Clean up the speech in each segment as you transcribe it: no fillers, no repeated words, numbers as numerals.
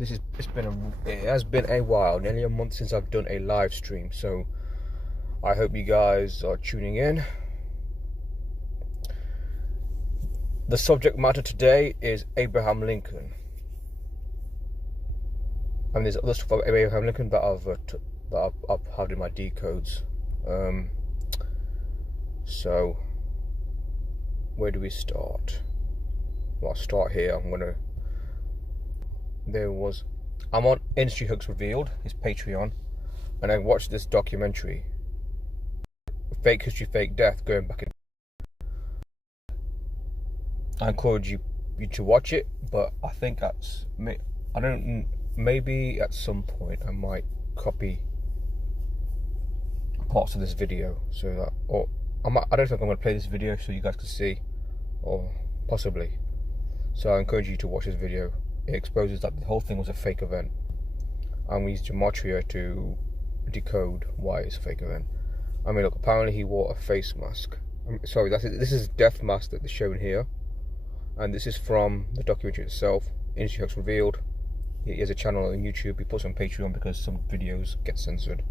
it has been a while, nearly a month since I've done a live stream, so I hope you guys are tuning in. The subject matter today is Abraham Lincoln. And there's other stuff about Abraham Lincoln that I've had in my decodes. So where do we start? Well, I'll start here. I'm on Industry Hooks Revealed, his Patreon, and I watched this documentary, Fake History, Fake Death, going back in. I encourage you to watch it, but I think maybe at some point I might copy parts of this video so that, I don't think I'm going to play this video so you guys can see, or possibly. So I encourage you to watch this video. It exposes that the whole thing was a fake event, and we used gematria to decode why it's a fake event. I mean, look, apparently he wore a face mask. Sorry, this is death mask that they're showing here, and this is from the documentary itself, Industry Hooks Revealed. He has a channel on YouTube. He puts on Patreon because some videos get censored.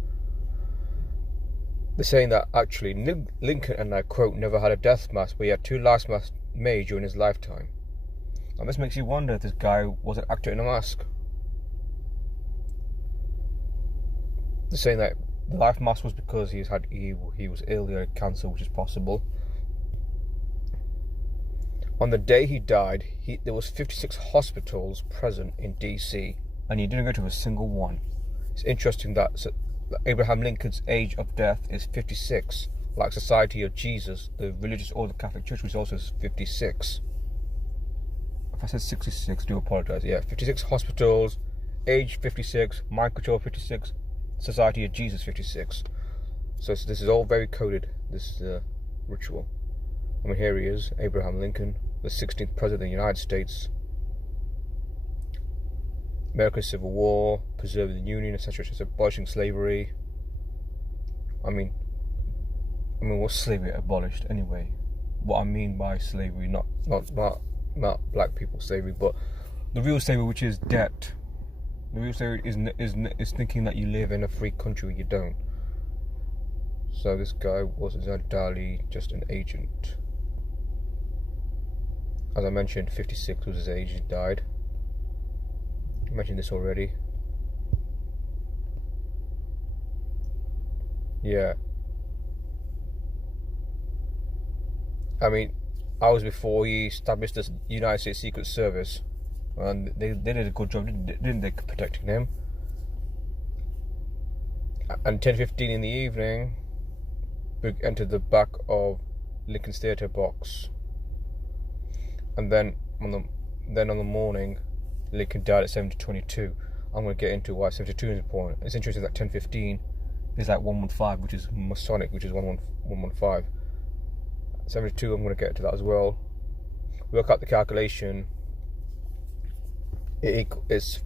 They're saying that actually Lincoln, and I quote, never had a death mask, but he had 2 life masks made during his lifetime. And this makes you wonder if this guy was an actor in a mask. They're saying that the life mask was because he was ill, he had cancer, which is possible. On the day he died, there was 56 hospitals present in DC, and he didn't go to a single one. It's interesting that Abraham Lincoln's age of death is 56, like Society of Jesus, the religious order of the Catholic Church, which also is 56. If I said 66, do apologize. Yeah, 56 hospitals, age 56, mind control 56, Society of Jesus 56. So this is all very coded, this ritual. I mean, here he is, Abraham Lincoln, the 16th President of the United States. American Civil War, preserving the Union, etc., abolishing slavery. I mean, was slavery abolished anyway? What I mean by slavery, not black people slavery, but the real slavery, which is debt. The real slavery is thinking that you live in a free country when you don't. So this guy was entirely just an agent. As I mentioned, 56 was his age. He died. I mentioned this already. Yeah. I mean, I was before he established the United States Secret Service, and they did a good job, didn't they, protecting him? And 10:15 in the evening, we entered the back of Lincoln's Theatre box, and then on the morning, Lincoln died at 7:22. I'm going to get into why 72 is important. It's interesting that 10:15 is like 115, which is Masonic, which is 115. 72, I'm going to get to that as well. Work out the calculation. It's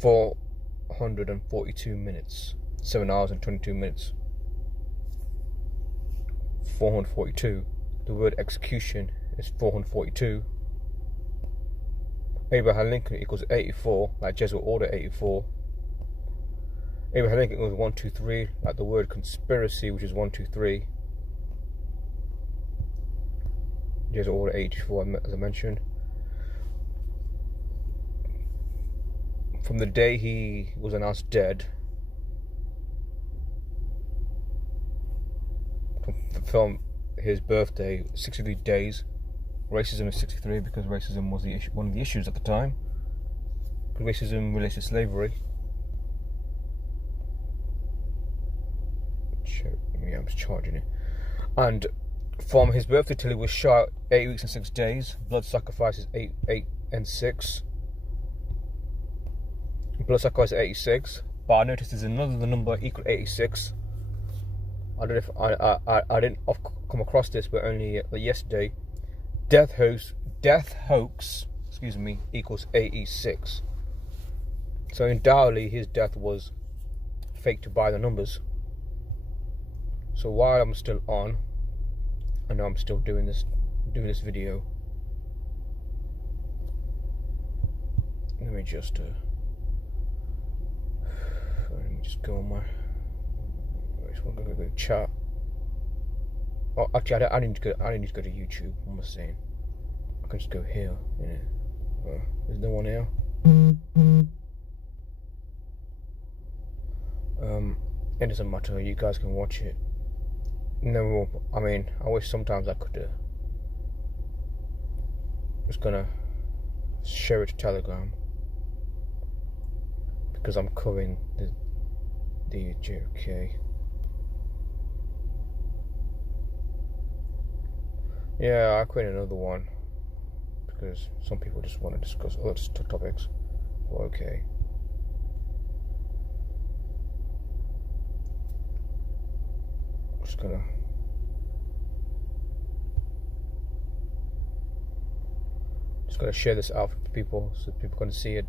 442 minutes, 7 hours and 22 minutes. 442. The word execution is 442. Abraham Lincoln equals 84, like Jesuit order 84. Abraham Lincoln equals 123, like the word conspiracy, which is 123. Jesuit order 84, as I mentioned. From the day he was announced dead, from his birthday, 63 days. Racism is 63 because racism was one of the issues at the time. Racism relates to slavery. Yeah, I'm just charging it. And from his birthday till he was shot, 8 weeks and 6 days. Blood sacrifice is 8 and 6. Blood sacrifice is 86. But I noticed there's another number equal to 86. I don't know if I didn't come across this, but only yesterday. Death hoax, equals 86. So undoubtedly his death was faked by the numbers. So while I'm still on, I know I'm still doing this video. Let me just just go on my. I'm gonna go chat. Oh, actually, I need to go. I need to go to YouTube. What am I saying? I can just go here. Yeah. There's no one here. It doesn't matter. You guys can watch it. No, I mean, I wish sometimes I could. Just gonna share it to Telegram because I'm covering the JFK. Yeah, I create another one because some people just want to discuss other topics. Well, okay. Just gonna share this out for people so people can see it.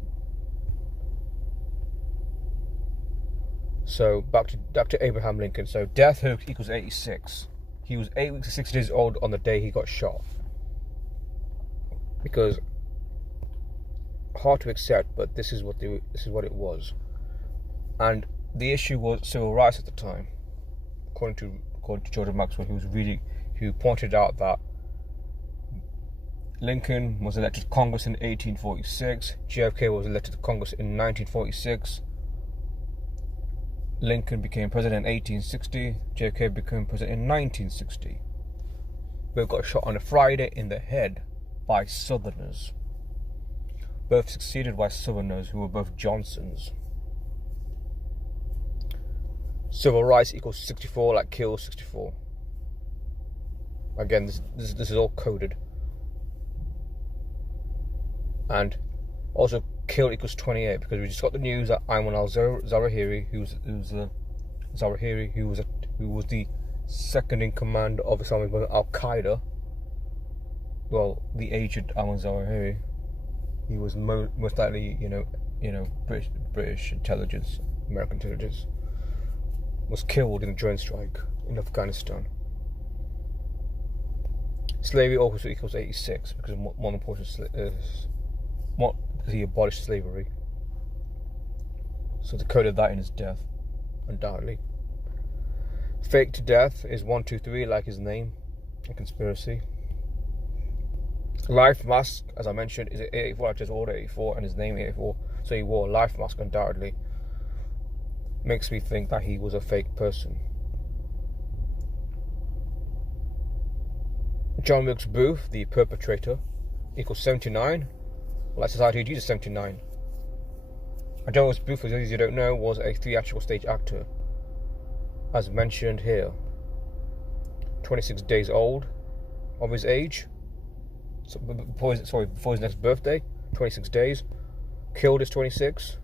So back to Abraham Lincoln. So death hoax equals 86. He was 8 weeks and 6 days old on the day he got shot. Because hard to accept, but this is what it was. And the issue was civil rights at the time. According to Jordan Maxwell, who pointed out that Lincoln was elected to Congress in 1846. JFK was elected to Congress in 1946. Lincoln became president in 1860. JFK became president in 1960. Both got shot on a Friday in the head by Southerners. Both succeeded by Southerners who were both Johnsons. Civil rights equals 64, like kill 64. Again, this is all coded. And also kill equals 28 because we just got the news that Ayman al-Zawahiri, who was the second in command of Islamic Al-Qaeda. Well, the agent Ayman al-Zawahiri, he was most likely, British intelligence, American intelligence, was killed in a drone strike in Afghanistan. Slavery also equals 86 because one important because he abolished slavery. So they coded that in his death, undoubtedly. Fake to death is 123, like his name, a conspiracy. Life mask, as I mentioned, is 84, like his order 84, and his name 84. So he wore a life mask, undoubtedly. Makes me think that he was a fake person. John Wilkes Booth, the perpetrator, equals 79. Like Society of Jesus, 79. And John Wilkes Booth, for those you don't know, was a theatrical stage actor. As mentioned here. 26 days old of his age. So before his next birthday. 26 days. Killed is 26.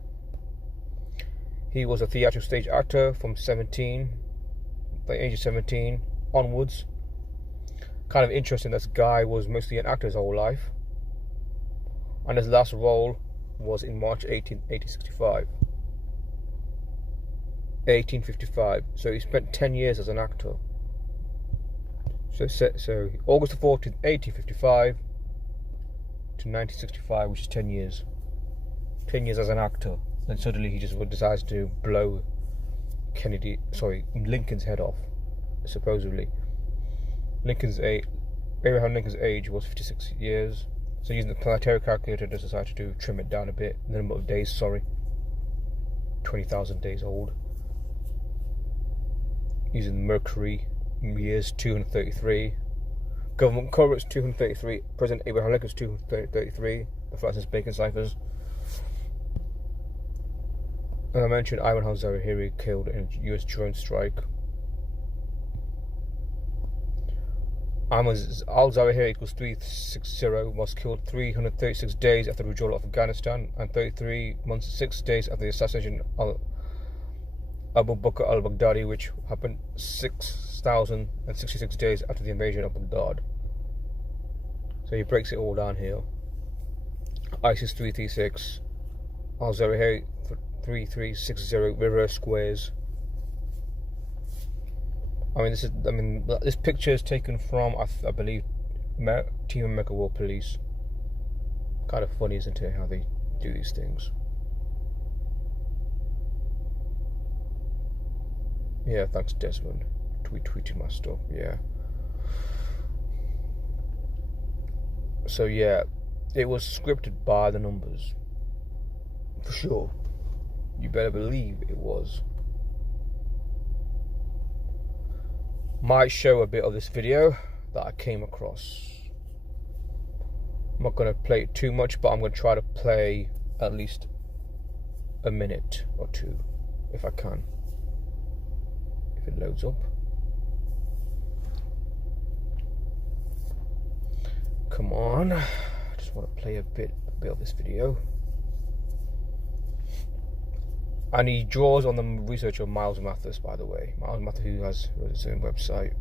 He was a theatrical stage actor from the age of 17 onwards. Kind of interesting, this guy was mostly an actor his whole life. And his last role was in March 1855. So he spent 10 years as an actor. So August the 14th, 1855 to 1965, which is 10 years. 10 years as an actor. Then suddenly he just decides to blow Lincoln's head off, supposedly. Abraham Lincoln's age was 56 years. So using the planetary calculator, they decided to trim it down a bit. The number of days, 20,000 days old. Using Mercury, years 233. Government coverage 233. President Abraham Lincoln's 233. The Francis Bacon ciphers. And I mentioned Ayman al-Zawahiri killed in a US drone strike. Ayman al-Zawahiri equals 360 was killed 336 days after the withdrawal of Afghanistan and 33 months and 6 days after the assassination of Abu Bakr al-Baghdadi, which happened 6,066 days after the invasion of Baghdad. So he breaks it all down here. ISIS 336, al-Zawahiri 3360, reverse squares. This picture is taken from, I believe, Team America World Police. Kind of funny, isn't it, how they do these things? Yeah, thanks Desmond. Tweeting my stuff, yeah. So yeah, it was scripted by the numbers. For sure. You better believe it was. Might show a bit of this video that I came across. I'm not going to play it too much, but I'm going to try to play at least a minute or two, if I can. If it loads up. Come on. I just want to play a bit of this video. And he draws on the research of Miles Mathis, by the way. Miles Mathis, who has his own website.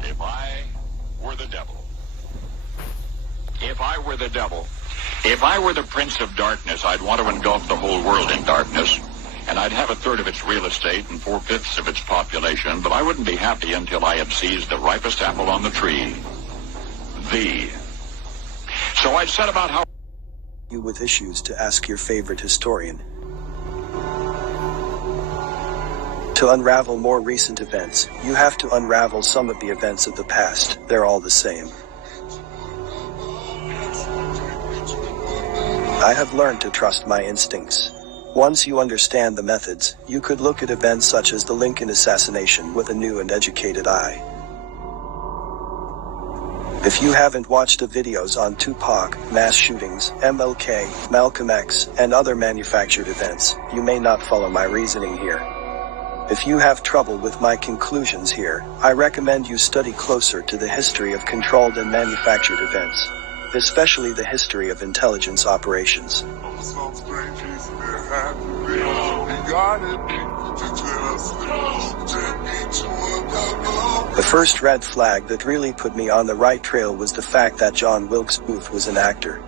If I were the devil, if I were the devil, if I were the prince of darkness, I'd want to engulf the whole world in darkness, and I'd have a third of its real estate and 4/5 of its population, but I wouldn't be happy until I had seized the ripest apple on the tree. So I'd set about how you with issues to ask your favorite historian. To unravel more recent events, you have to unravel some of the events of the past. They're all the same. I have learned to trust my instincts. Once you understand the methods, you could look at events such as the Lincoln assassination with a new and educated eye. If you haven't watched the videos on Tupac, mass shootings, MLK, Malcolm X, and other manufactured events, you may not follow my reasoning here. If you have trouble with my conclusions here, I recommend you study closer to the history of controlled and manufactured events, especially the history of intelligence operations. The first red flag that really put me on the right trail was the fact that John Wilkes Booth was an actor.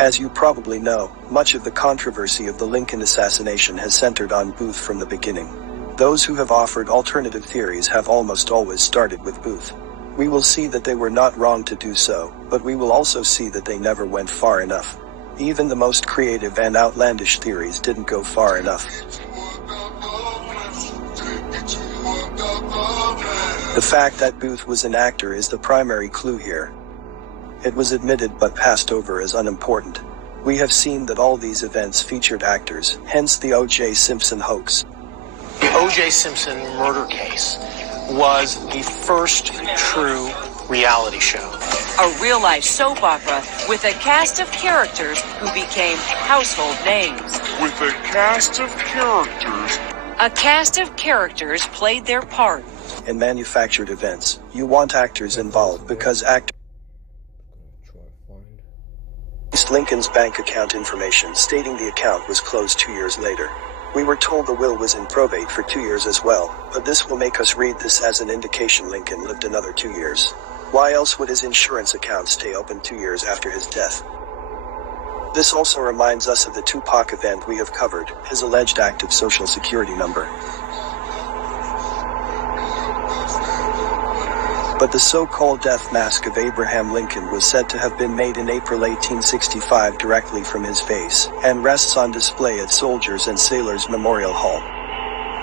As you probably know, much of the controversy of the Lincoln assassination has centered on Booth from the beginning. Those who have offered alternative theories have almost always started with Booth. We will see that they were not wrong to do so, but we will also see that they never went far enough. Even the most creative and outlandish theories didn't go far enough. The fact that Booth was an actor is the primary clue here. It was admitted but passed over as unimportant. We have seen that all these events featured actors, hence the O.J. Simpson hoax. The O.J. Simpson murder case was the first true reality show. A real-life soap opera with a cast of characters who became household names. A cast of characters played their part. In manufactured events, you want actors involved because actors Lincoln's bank account information stating the account was closed 2 years later. We were told the will was in probate for 2 years as well, but this will make us read this as an indication Lincoln lived another 2 years. Why else would his insurance account stay open 2 years after his death? This also reminds us of the Tupac event we have covered, his alleged active Social Security number. But the so-called death mask of Abraham Lincoln was said to have been made in April 1865 directly from his face, and rests on display at Soldiers and Sailors Memorial Hall.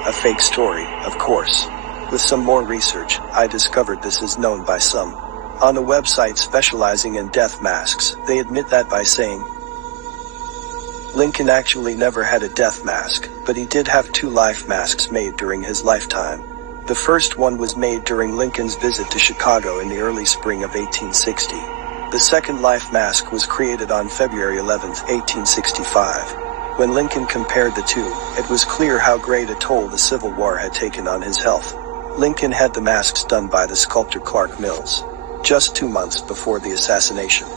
A fake story, of course. With some more research, I discovered this is known by some. On a website specializing in death masks, they admit that by saying, Lincoln actually never had a death mask, but he did have 2 life masks made during his lifetime. The first one was made during Lincoln's visit to Chicago in the early spring of 1860. The second life mask was created on February 11, 1865. When Lincoln compared the two, it was clear how great a toll the Civil War had taken on his health. Lincoln had the masks done by the sculptor Clark Mills, just 2 months before the assassination.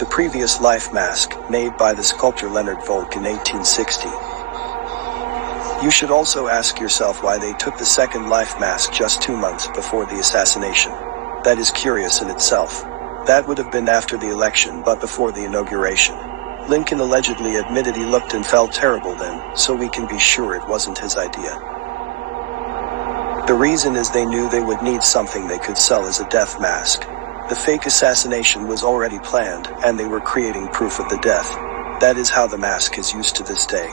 The previous life mask, made by the sculptor Leonard Volk in 1860. You should also ask yourself why they took the second life mask just 2 months before the assassination. That is curious in itself. That would have been after the election but before the inauguration. Lincoln allegedly admitted he looked and felt terrible then, so we can be sure it wasn't his idea. The reason is they knew they would need something they could sell as a death mask. The fake assassination was already planned, and they were creating proof of the death. That is how the mask is used to this day.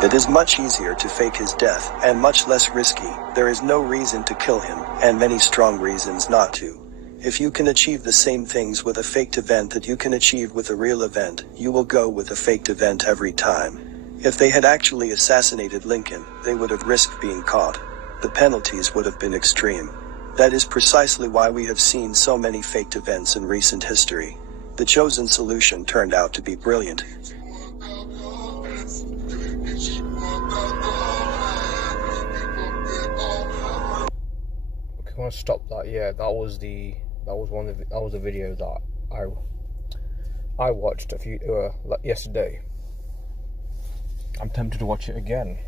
It is much easier to fake his death, and much less risky. There is no reason to kill him, and many strong reasons not to. If you can achieve the same things with a faked event that you can achieve with a real event, you will go with a faked event every time. If they had actually assassinated Lincoln, they would have risked being caught. The penalties would have been extreme. That is precisely why we have seen so many faked events in recent history. The chosen solution turned out to be brilliant. I want to stop that. Yeah, that was the video that I watched yesterday. I'm tempted to watch it again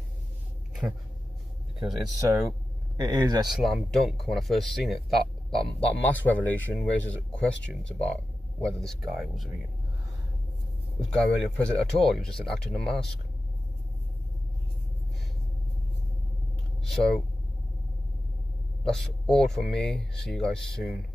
because it is a slam dunk. When I first seen it, that mask revelation raises questions about whether this guy really a president at all. He was just an actor in a mask. So that's all from me. See you guys soon.